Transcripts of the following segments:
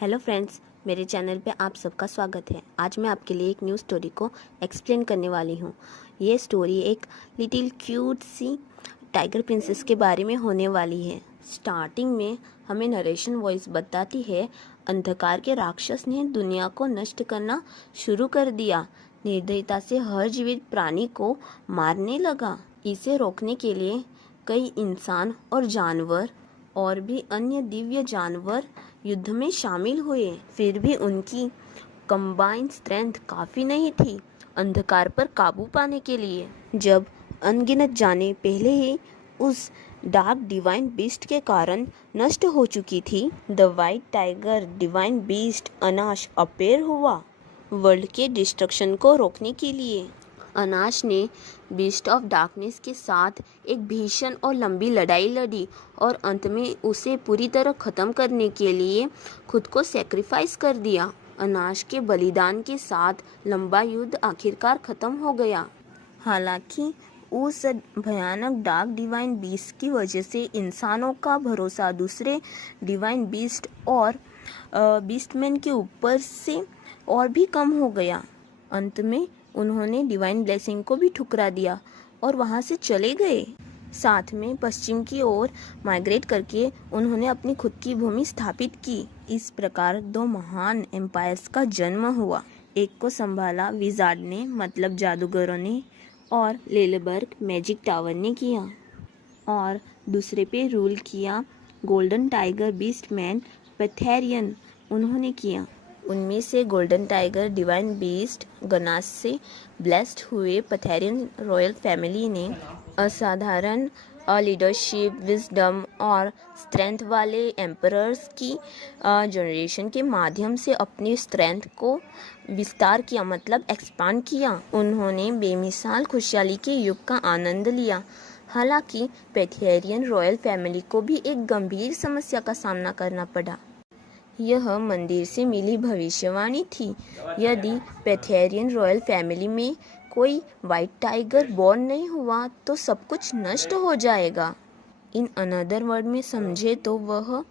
Hello friends, मेरे channel पे आप सबका स्वागत है। आज मैं आपके लिए एक न्यू स्टोरी को एक्सप्लेन करने वाली हूँ। ये स्टोरी एक लिटिल क्यूट सी टाइगर प्रिंसेस के बारे में होने वाली है। स्टार्टिंग में हमें नरेशन वॉइस बताती है, अंधकार के राक्षस ने दुनिया को नष्ट करना शुरू कर दिया। निर्दयता से हर जीवित प्राणी को मारने लगा। इसे रोकने के लिए कई इंसान और जानवर और भी अन्य दिव्य जानवर युद्ध में शामिल हुए। फिर भी उनकी कंबाइंड स्ट्रेंथ काफ़ी नहीं थी अंधकार पर काबू पाने के लिए। जब अनगिनत जाने पहले ही उस डार्क डिवाइन बीस्ट के कारण नष्ट हो चुकी थी, the white tiger divine beast अनाश अपेयर हुआ वर्ल्ड के डिस्ट्रक्शन को रोकने के लिए। अनाश ने बीस्ट ऑफ डार्कनेस के साथ एक भीषण और लंबी लड़ाई लड़ी और अंत में उसे पूरी तरह ख़त्म करने के लिए खुद को सेक्रीफाइस कर दिया। अनाश के बलिदान के साथ लंबा युद्ध आखिरकार ख़त्म हो गया। हालांकि उस भयानक डार्क डिवाइन बीस्ट की वजह से इंसानों का भरोसा दूसरे डिवाइन बीस्ट और बीस्टमैन के ऊपर से और भी कम हो गया। अंत में उन्होंने डिवाइन ब्लेसिंग को भी ठुकरा दिया और वहां से चले गए। साथ में पश्चिम की ओर माइग्रेट करके उन्होंने अपनी खुद की भूमि स्थापित की। इस प्रकार दो महान एम्पायर्स का जन्म हुआ। एक को संभाला विजार्ड ने, मतलब जादूगरों ने, और लेलेबर्ग मैजिक टावर ने किया, और दूसरे पे रूल किया गोल्डन टाइगर बीस्टमैन पैथेरियन उन्होंने किया। उनमें से गोल्डन टाइगर डिवाइन बीस्ट गनास से ब्लेस्ड हुए पैथेरियन रॉयल फैमिली ने असाधारण लीडरशिप, विजडम और स्ट्रेंथ वाले एम्परर्स की जनरेशन के माध्यम से अपनी स्ट्रेंथ को विस्तार किया, मतलब एक्सपांड किया। उन्होंने बेमिसाल खुशहाली के युग का आनंद लिया। हालांकि पैथेरियन रॉयल फैमिली को भी एक गंभीर समस्या का सामना करना पड़ा। यह मंदिर से मिली भविष्यवाणी थी। यदि पैथेरियन रॉयल फैमिली में कोई वाइट टाइगर बॉर्न नहीं हुआ तो सब कुछ नष्ट हो जाएगा। इन अनदर वर्ड में समझे तो वह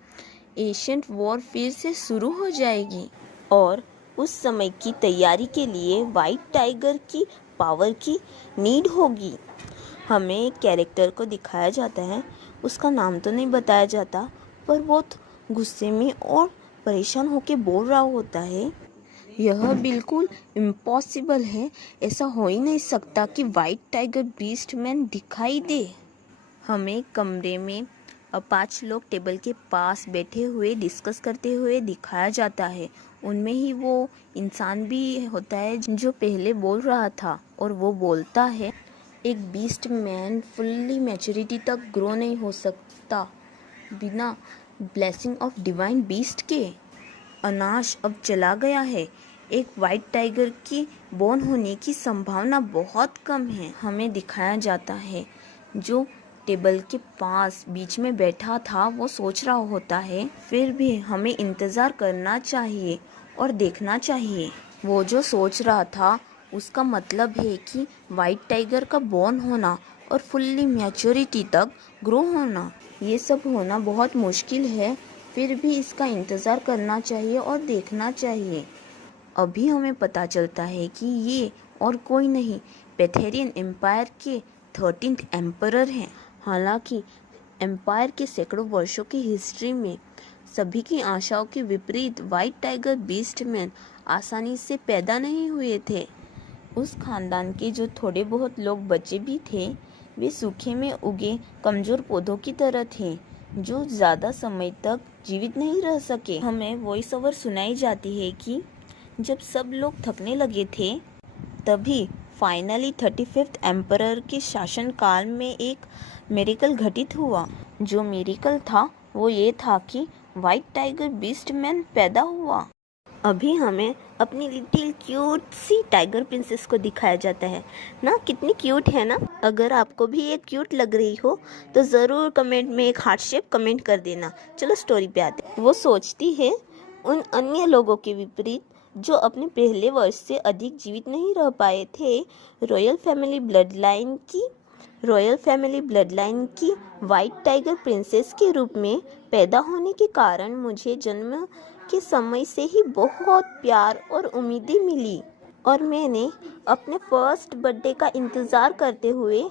एशियंट वॉर फिर से शुरू हो जाएगी और उस समय की तैयारी के लिए वाइट टाइगर की पावर की नीड होगी। हमें एक कैरेक्टर को दिखाया जाता है, उसका नाम तो नहीं बताया जाता, पर बहुत गुस्से में और परेशान होकर बोल रहा होता है, यह बिल्कुल इम्पॉसिबल है, ऐसा हो ही नहीं सकता कि वाइट टाइगर बीस्टमैन दिखाई दे। हमें कमरे में 5 लोग टेबल के पास बैठे हुए डिस्कस करते हुए दिखाया जाता है। उनमें ही वो इंसान भी होता है जो पहले बोल रहा था, और वो बोलता है, एक बीस्टमैन फुल्ली मैच्योरिटी तक ग्रो नहीं हो सकता बिना ब्लेसिंग ऑफ डिवाइन बीस्ट के। अनाश अब चला गया है। एक वाइट टाइगर की बॉर्न होने की संभावना बहुत कम है। हमें दिखाया जाता है जो टेबल के पास बीच में बैठा था वो सोच रहा होता है, फिर भी हमें इंतज़ार करना चाहिए और देखना चाहिए। वो जो सोच रहा था उसका मतलब है कि वाइट टाइगर का बॉर्न होना और फुल्ली मैच्योरिटी तक ग्रो होना, ये सब होना बहुत मुश्किल है। फिर भी इसका इंतज़ार करना चाहिए और देखना चाहिए। अभी हमें पता चलता है कि ये और कोई नहीं, पैथेरियन एम्पायर के 13th एम्परर हैं। हालांकि एम्पायर के सैकड़ों वर्षों की हिस्ट्री में सभी की आशाओं के विपरीत वाइट टाइगर बीस्टमैन आसानी से पैदा नहीं हुए थे। उस खानदान के जो थोड़े बहुत लोग बचे भी थे, वे सूखे में उगे कमज़ोर पौधों की तरह थे जो ज़्यादा समय तक जीवित नहीं रह सके। हमें वॉइस ओवर सुनाई जाती है कि जब सब लोग थकने लगे थे, तभी फाइनली 35th एम्परर के शासनकाल में एक मिरेकल घटित हुआ। जो मिरेकल था वो ये था कि वाइट टाइगर बीस्टमैन पैदा हुआ। अभी हमें अपनी लिटिल क्यूट सी टाइगर प्रिंसेस को दिखाया जाता है ना, कितनी क्यूट है ना। अगर आपको भी ये क्यूट लग रही हो तो ज़रूर कमेंट में एक हार्ट शेप कमेंट कर देना। चलो स्टोरी पे आते हैं। वो सोचती है उन अन्य लोगों के विपरीत जो अपने पहले वर्ष से अधिक जीवित नहीं रह पाए थे, रॉयल फैमिली ब्लडलाइन की वाइट टाइगर प्रिंसेस के रूप में पैदा होने के कारण मुझे जन्म के समय से ही बहुत प्यार और उम्मीदें मिली और मैंने अपने फर्स्ट बर्थडे का इंतज़ार करते हुए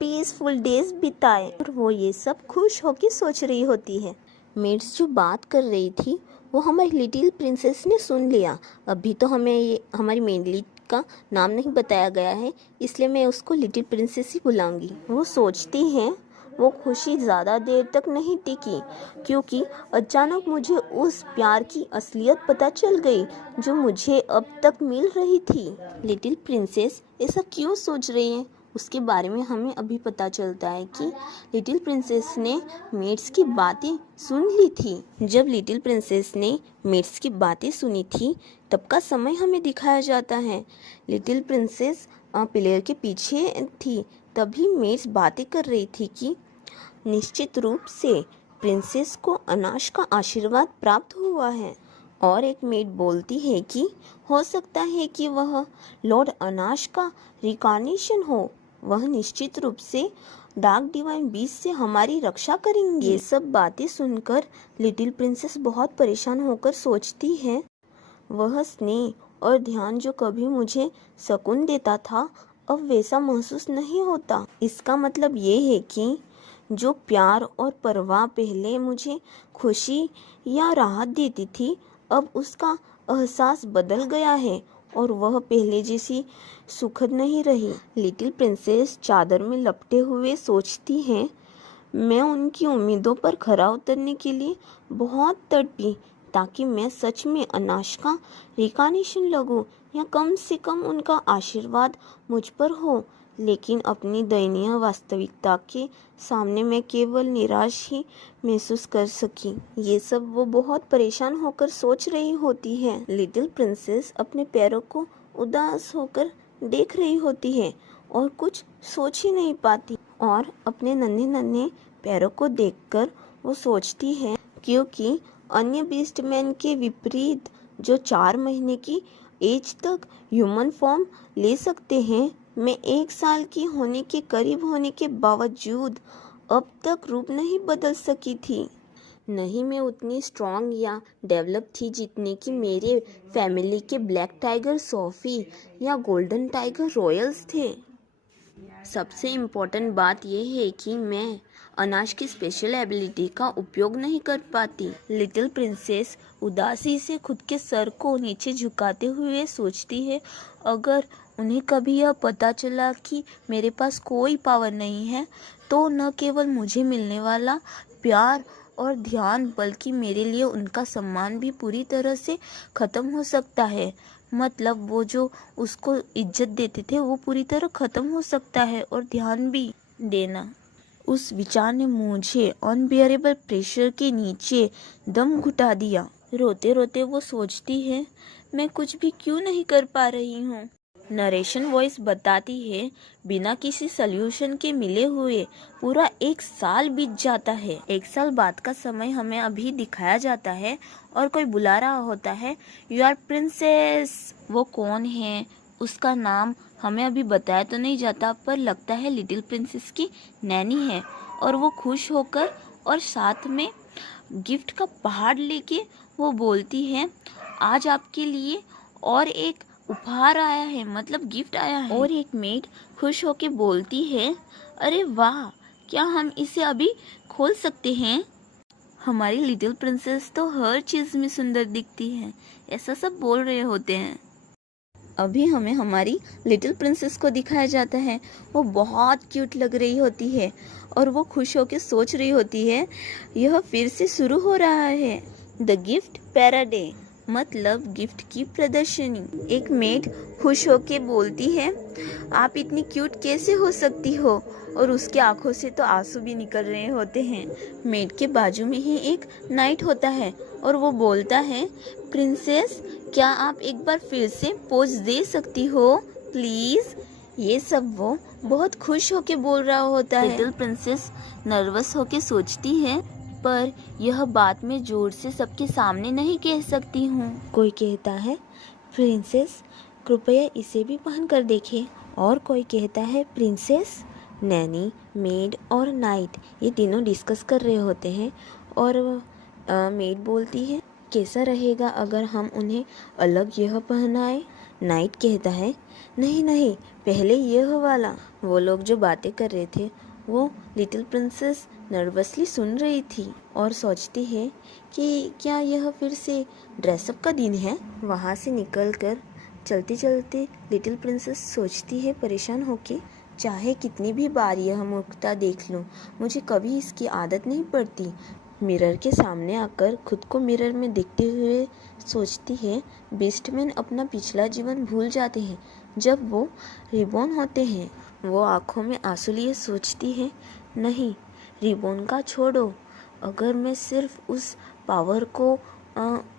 पीसफुल डेज बिताए। और वो ये सब खुश होकर सोच रही होती है। मेड्स जो बात कर रही थी वो हमारी लिटिल प्रिंसेस ने सुन लिया। अभी तो हमें ये हमारी मेनली का नाम नहीं बताया गया है, इसलिए मैं उसको लिटिल प्रिंसेस ही बुलाऊंगी। वो सोचती हैं वो खुशी ज़्यादा देर तक नहीं टिकी, क्योंकि अचानक मुझे उस प्यार की असलियत पता चल गई जो मुझे अब तक मिल रही थी। लिटिल प्रिंसेस ऐसा क्यों सोच रही है, उसके बारे में हमें अभी पता चलता है कि लिटिल प्रिंसेस ने मेड्स की बातें सुन ली थी। जब लिटिल प्रिंसेस ने मेड्स की बातें सुनी थी तब का समय हमें दिखाया जाता है। लिटिल प्रिंसेस पिलर के पीछे थी, तभी मेड्स बातें कर रही थी कि निश्चित रूप से प्रिंसेस को अनाश का आशीर्वाद प्राप्त हुआ है। और एक मेड बोलती है कि हो सकता है कि वह लॉर्ड अनाश का रिकार्नेशन हो। वह निश्चित रूप से डार्क डिवाइन बीस्ट से हमारी रक्षा करेंगे। ये सब बातें सुनकर लिटिल प्रिंसेस बहुत परेशान होकर सोचती है वह स्नेह और ध्यान जो कभी मुझे सुकून देता था अब वैसा महसूस नहीं होता। इसका मतलब ये है कि जो प्यार और परवाह पहले मुझे खुशी या राहत देती थी अब उसका एहसास बदल गया है और वह पहले जैसी सुखद नहीं रही। लिटिल प्रिंसेस चादर में लपटे हुए सोचती है मैं उनकी उम्मीदों पर खरा उतरने के लिए बहुत तड़पी ताकि मैं सच में अनाश का रिकार्नेशन लगूं या कम से कम उनका आशीर्वाद मुझ पर हो, लेकिन अपनी दयनीय वास्तविकता के सामने मैं केवल निराश ही महसूस कर सकी। ये सब वो बहुत परेशान होकर सोच रही होती है। लिटिल प्रिंसेस अपने पैरों को उदास होकर देख रही होती है और कुछ सोच ही नहीं पाती और अपने नन्हे नन्हे पैरों को देखकर वो सोचती है क्योंकि अन्य बीस्टमैन के विपरीत जो 4 महीने की एज तक ह्यूमन फॉर्म ले सकते हैं, मैं 1 साल की होने के करीब होने के बावजूद अब तक रूप नहीं बदल सकी थी। नहीं मैं उतनी स्ट्रॉन्ग या डेवलप थी जितनी कि मेरे फैमिली के ब्लैक टाइगर सोफी या गोल्डन टाइगर रॉयल्स थे। सबसे इम्पोर्टेंट बात यह है कि मैं अनाश की स्पेशल एबिलिटी का उपयोग नहीं कर पाती। लिटिल प्रिंसेस उदासी से खुद के सर को नीचे झुकाते हुए सोचती है अगर उन्हें कभी यह पता चला कि मेरे पास कोई पावर नहीं है तो न केवल मुझे मिलने वाला प्यार और ध्यान बल्कि मेरे लिए उनका सम्मान भी पूरी तरह से ख़त्म हो सकता है। मतलब वो जो उसको इज्जत देते थे वो पूरी तरह ख़त्म हो सकता है और ध्यान भी देना। उस विचार ने मुझे अनबियरेबल प्रेशर के नीचे दम घुटा दिया। रोते रोते वो सोचती है मैं कुछ भी क्यों नहीं कर पा रही हूँ। नरेशन वॉइस बताती है बिना किसी सल्यूशन के मिले हुए पूरा 1 साल बीत जाता है। 1 साल बाद का समय हमें अभी दिखाया जाता है और कोई बुला रहा होता है यू आर प्रिंसेस। वो कौन है उसका नाम हमें अभी बताया तो नहीं जाता, पर लगता है लिटिल प्रिंसेस की नैनी है और वो खुश होकर और साथ में गिफ्ट का पहाड़ लेके वो बोलती है आज आपके लिए और एक उपहार आया है, मतलब गिफ्ट आया है। और एक मेड खुश होके बोलती है अरे वाह क्या हम इसे अभी खोल सकते हैं। हमारी लिटिल प्रिंसेस तो हर चीज़ में सुंदर दिखती है, ऐसा सब बोल रहे होते हैं। अभी हमें हमारी लिटिल प्रिंसेस को दिखाया जाता है, वो बहुत क्यूट लग रही होती है और वो खुश होकर सोच रही होती है यह फिर से शुरू हो रहा है द गिफ्ट पैराडे, मतलब गिफ्ट की प्रदर्शनी। एक मेड खुश होके बोलती है आप इतनी क्यूट कैसे हो सकती हो, और उसके आंखों से तो आंसू भी निकल रहे होते हैं। मेड के बाजू में ही एक नाइट होता है और वो बोलता है प्रिंसेस क्या आप एक बार फिर से पोज दे सकती हो प्लीज़। ये सब वो बहुत खुश होके बोल रहा होता है। लिटिल प्रिंसेस नर्वस होके सोचती है पर यह बात मैं जोर से सबके सामने नहीं कह सकती हूँ। कोई कहता है प्रिंसेस कृपया इसे भी पहन कर देखें, और कोई कहता है प्रिंसेस। नैनी, मेड और नाइट ये तीनों डिस्कस कर रहे होते हैं और मेड बोलती है कैसा रहेगा अगर हम उन्हें अलग यह पहनाएं? नाइट कहता है, नहीं नहीं, पहले यह वाला। वो लोग जो बातें कर रहे थे वो लिटिल प्रिंसेस नर्वसली सुन रही थी और सोचती है कि क्या यह फिर से ड्रेसअप का दिन है। वहाँ से निकलकर चलते चलते लिटिल प्रिंसेस सोचती है परेशान होके, चाहे कितनी भी बार यह मूर्खता देख लूँ, मुझे कभी इसकी आदत नहीं पड़ती। मिरर के सामने आकर खुद को मिरर में देखते हुए सोचती है, बीस्टमैन अपना पिछला जीवन भूल जाते हैं जब वो रिबॉर्न होते हैं। वो आंखों में आंसू लिए सोचती है, नहीं, रिबॉर्न का छोड़ो, अगर मैं सिर्फ उस पावर को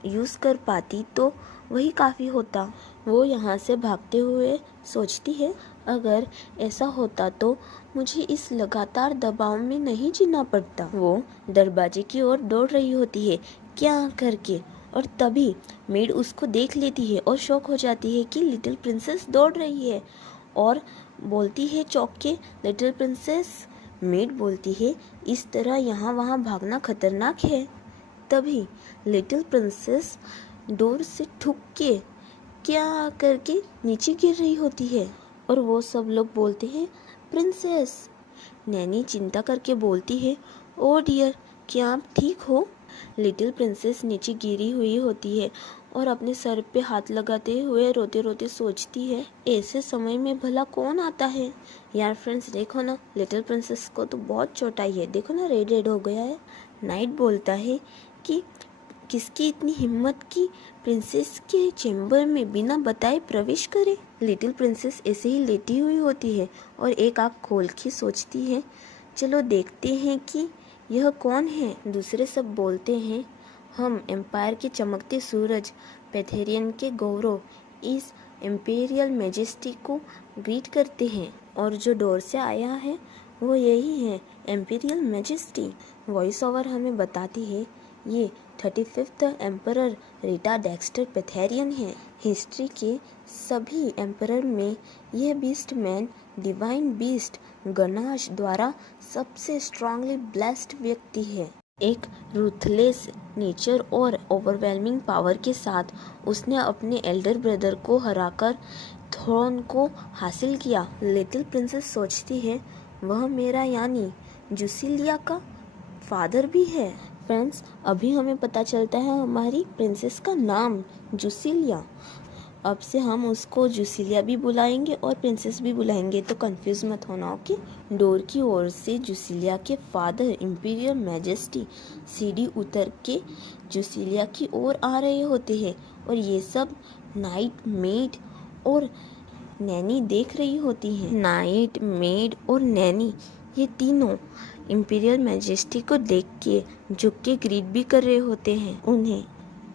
यूज़ कर पाती तो वही काफ़ी होता। वो यहाँ से भागते हुए सोचती है, अगर ऐसा होता तो मुझे इस लगातार दबाव में नहीं जीना पड़ता। वो दरवाजे की ओर दौड़ रही होती है, क्या करके, और तभी मेड उसको देख लेती है और शॉक हो जाती है कि लिटिल प्रिंसेस दौड़ रही है और बोलती है चौंक के, लिटिल प्रिंसेस। मेड बोलती है, इस तरह यहाँ वहाँ भागना खतरनाक है। तभी लिटिल प्रिंसेस डोर से ठुक के क्या करके नीचे गिर रही होती है और वो सब लोग बोलते हैं, प्रिंसेस। नैनी चिंता करके बोलती है, ओ डियर, क्या आप ठीक हो? लिटिल प्रिंसेस नीचे गिरी हुई होती है और अपने सर पे हाथ लगाते हुए रोते रोते सोचती है, ऐसे समय में भला कौन आता है। यार फ्रेंड्स, देखो ना, लिटिल प्रिंसेस को तो बहुत चोट आई है, देखो ना, रेड रेड हो गया है। नाइट बोलता है कि किसकी इतनी हिम्मत की प्रिंसेस के चैम्बर में बिना बताए प्रवेश करे। लिटिल प्रिंसेस ऐसे ही लेटी हुई होती है और एक आँख खोल के सोचती है, चलो देखते हैं कि यह कौन है। दूसरे सब बोलते हैं, हम एम्पायर के चमकते सूरज, पैथेरियन के गौरव, इस एम्पेरियल मैजेस्टी को ग्रीट करते हैं, और जो डोर से आया है वो यही है, एम्पेरियल मैजेस्टी। वॉइस ओवर हमें बताती है, ये 35th एम्परर रीटा डेक्स्टर पैथेरियन है। हिस्ट्री के सभी एम्परर में यह beast man divine beast ganache द्वारा सबसे स्ट्रांगली ब्लेस्ड व्यक्ति है। एक रूथलेस नेचर और ओवरवेलमिंग पावर के साथ उसने अपने एल्डर ब्रदर को हराकर थ्रोन को हासिल किया। लिटिल प्रिंसेस सोचती है, वह मेरा यानी जुसिलिया का फादर भी है। फ्रेंड्स, अभी हमें पता चलता है हमारी प्रिंसेस का नाम जुसिलिया। अब से हम उसको जुसिलिया भी बुलाएंगे और प्रिंसेस भी बुलाएंगे, तो कंफ्यूज मत होना, ओके। डोर की ओर से जुसिलिया के फादर इंपीरियल मैजेस्टी सीढ़ी उतर के जुसिलिया की ओर आ रहे होते हैं और ये सब नाइट, मेड और नैनी देख रही होती हैं। नाइट, मेड और नैनी, ये तीनों इंपीरियल मैजेस्टी को देख के झुक के ग्रीट भी कर रहे होते हैं उन्हें।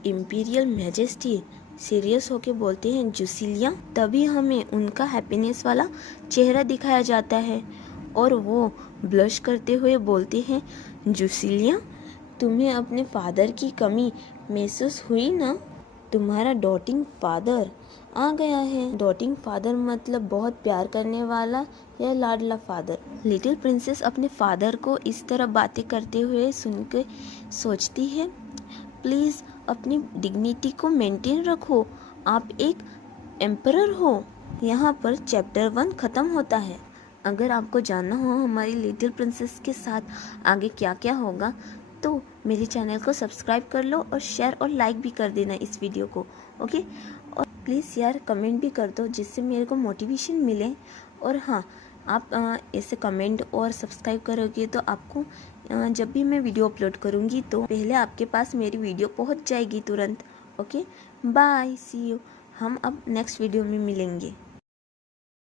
इंपीरियल मैजेस्टी सीरियस होके बोलते हैं, जुसिलिया। तभी हमें उनका हैप्पीनेस वाला चेहरा दिखाया जाता है और वो ब्लश करते हुए बोलते हैं, जुसिलिया, तुम्हें अपने फादर की कमी महसूस हुई ना? तुम्हारा डॉटिंग फादर आ गया है। डॉटिंग फादर मतलब बहुत प्यार करने वाला या लाडला फादर। लिटिल प्रिंसेस अपने फादर को इस तरह बातें करते हुए सुनकर सोचती है, प्लीज़ अपनी डिग्निटी को मेंटेन रखो, आप एक एम्परर हो। यहाँ पर चैप्टर 1 ख़त्म होता है। अगर आपको जानना हो हमारी लिटिल प्रिंसेस के साथ आगे क्या क्या होगा तो मेरे चैनल को सब्सक्राइब कर लो और शेयर और लाइक भी कर देना इस वीडियो को, ओके। और प्लीज़ यार कमेंट भी कर दो जिससे मेरे को मोटिवेशन मिले। और हाँ, आप ऐसे कमेंट और सब्सक्राइब करोगे तो आपको जब भी मैं वीडियो अपलोड करूँगी तो पहले आपके पास मेरी वीडियो पहुँच जाएगी तुरंत, ओके। Bye, C you. हम अब नेक्स्ट वीडियो में मिलेंगे।